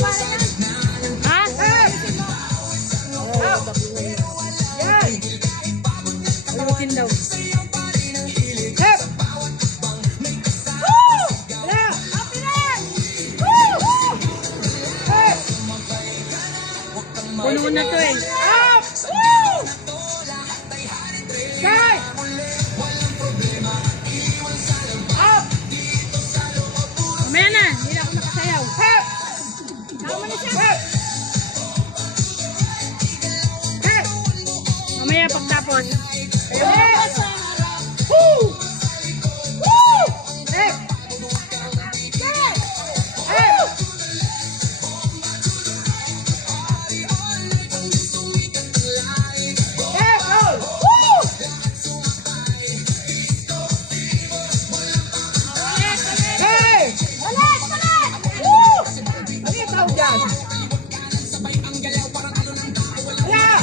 Ha? Yan! Ayusin daw. Hep! Woo! Wala! Woo! Hep! Puno na to eh. Up! Woo! Side! Up! Mamaya na, hindi na ako nakasayaw. Hep! Tama na siya. Hep! Hep! Mamaya pagtapos. Hep! Woo! Woo! Hep! Hep! Hep! Hep! Oh! Woo! Hey! Woo! Ano yung tawag dyan? Wala!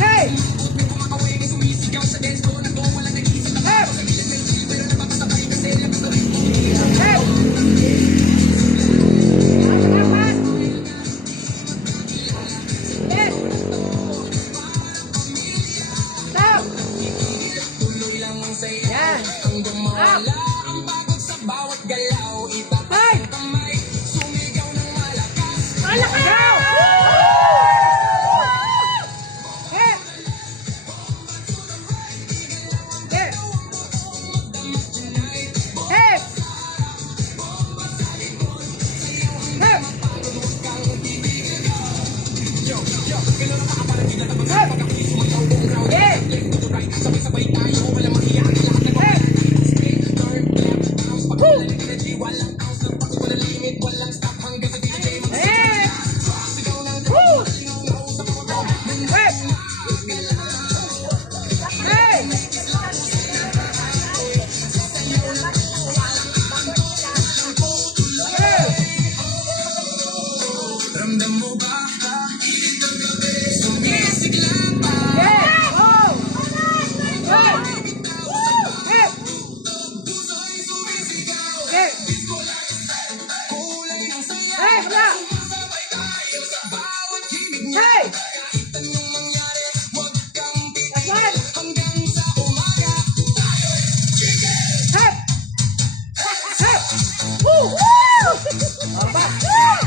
Hey! Hep! Hep! Dapat! Hep! Stop! Yan! Up! Five! Go! Hep! Hep! Hep! Hep! Hep! Yeah! Hey! Hep! Hep! Woo! Aba! Hep!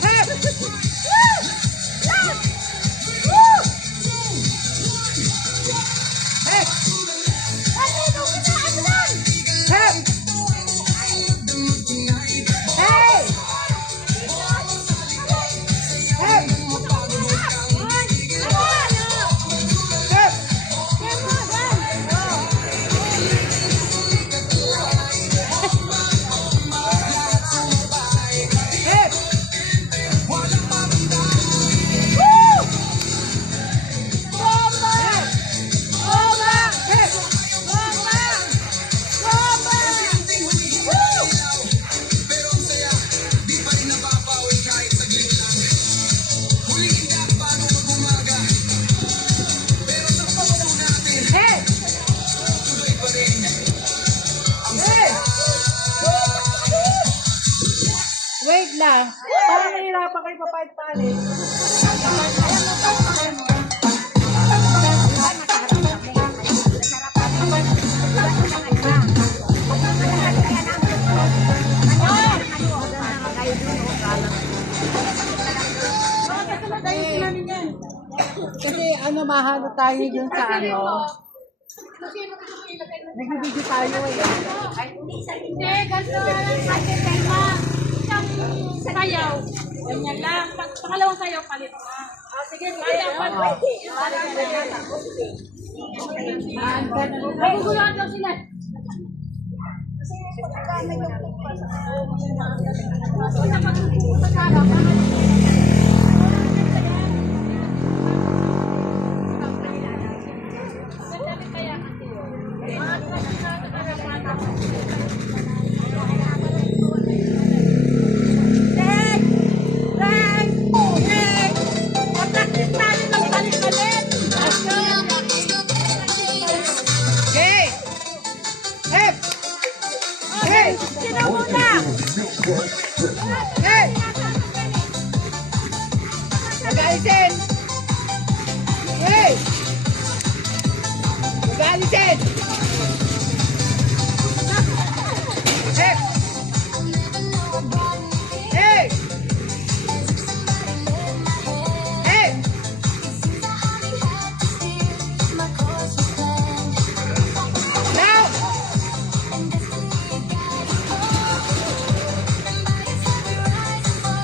Hep! Hep! Hey! Hep! Hep! Hep! Woo! Hep! Hey! Hey! Wait lang. Parang nahihirapan kayo papalit-palit. Kasi ano, mahalo tayo dun sa ano. Nag-video tayo eh. Hindi, ganito lang kasi tema. Isang sayaw. Ganyan lang. Pangalawang sayaw, palit na. Sige, sayaw, palit. Naguguluhan daw sila. Hey! Hey! Galitin! Hey! Hey! Hey! Now!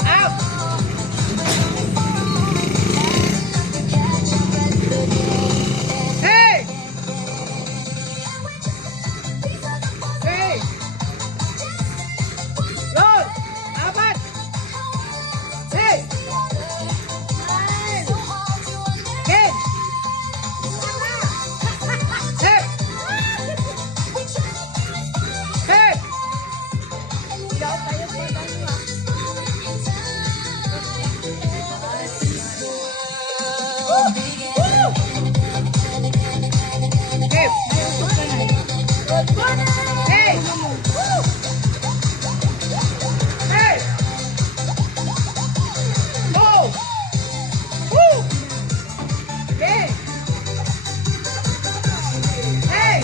Out! Hey! Hey! Roll! Apat! Hey! Game! Hey! Hey! Hey! Hey! Hey! Go! Woo! Hey! Hey!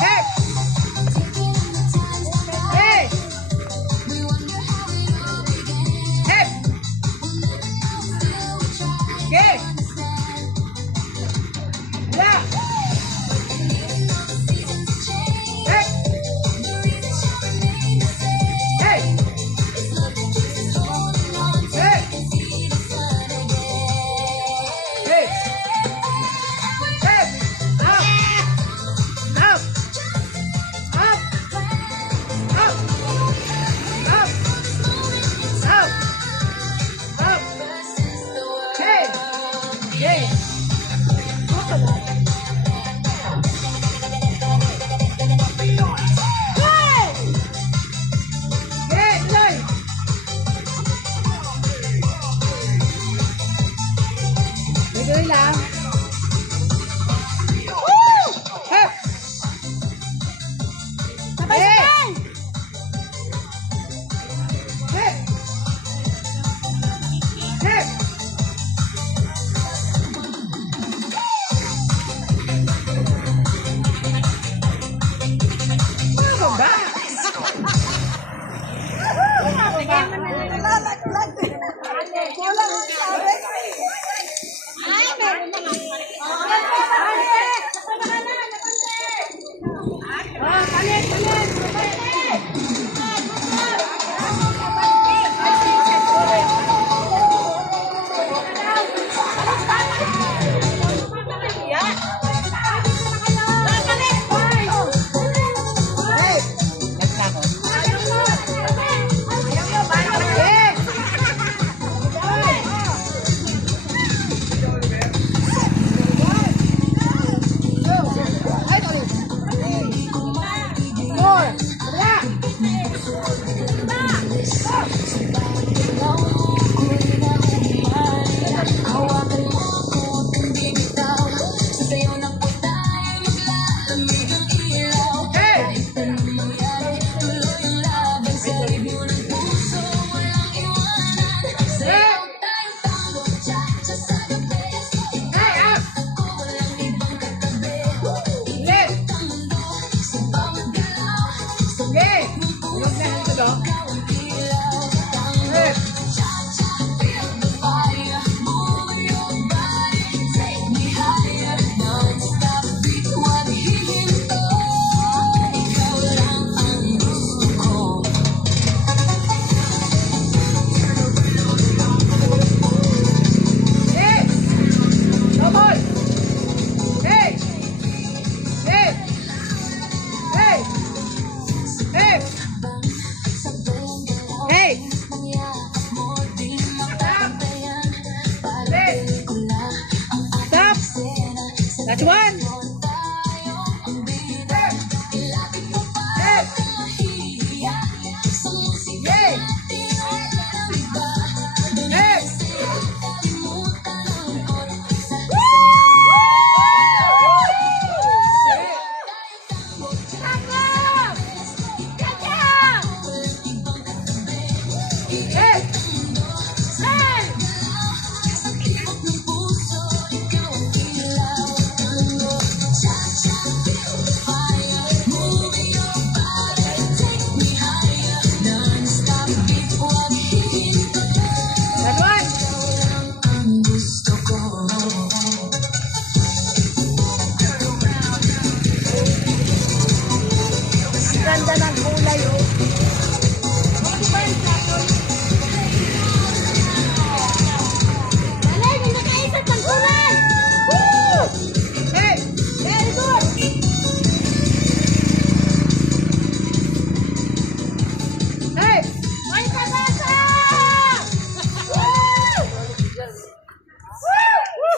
Hey! Hey! Hey! Hey! Yeah! Hey! Hey! Hey! Hey! Hey! Up! Up! Up! Up! Up! Up! Up! Hey! Hey! Hey! Hey! Tuloy lang. Hey! Sabay-sabay! Hey! Hey! Ano ba? Ay, meron na nga. Palit! Hey! Next ako. That's one.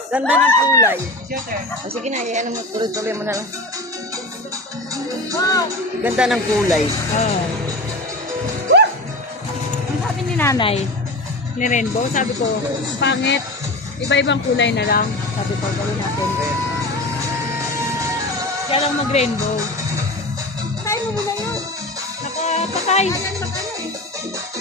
Ganda ng kulay. Siyempre. O, sige na, iyan mo, tuloy-tuloy mo na lang. Ganda ng kulay. Oh. Ang sabi ni nanay, ni Rainbow, sabi ko, pangit. Iba-ibang kulay na lang. Sabi ko, gawin natin. Kaya lang mag-rainbow. Tayo mo muna yun. Nakapatay. Ayan, magkano eh.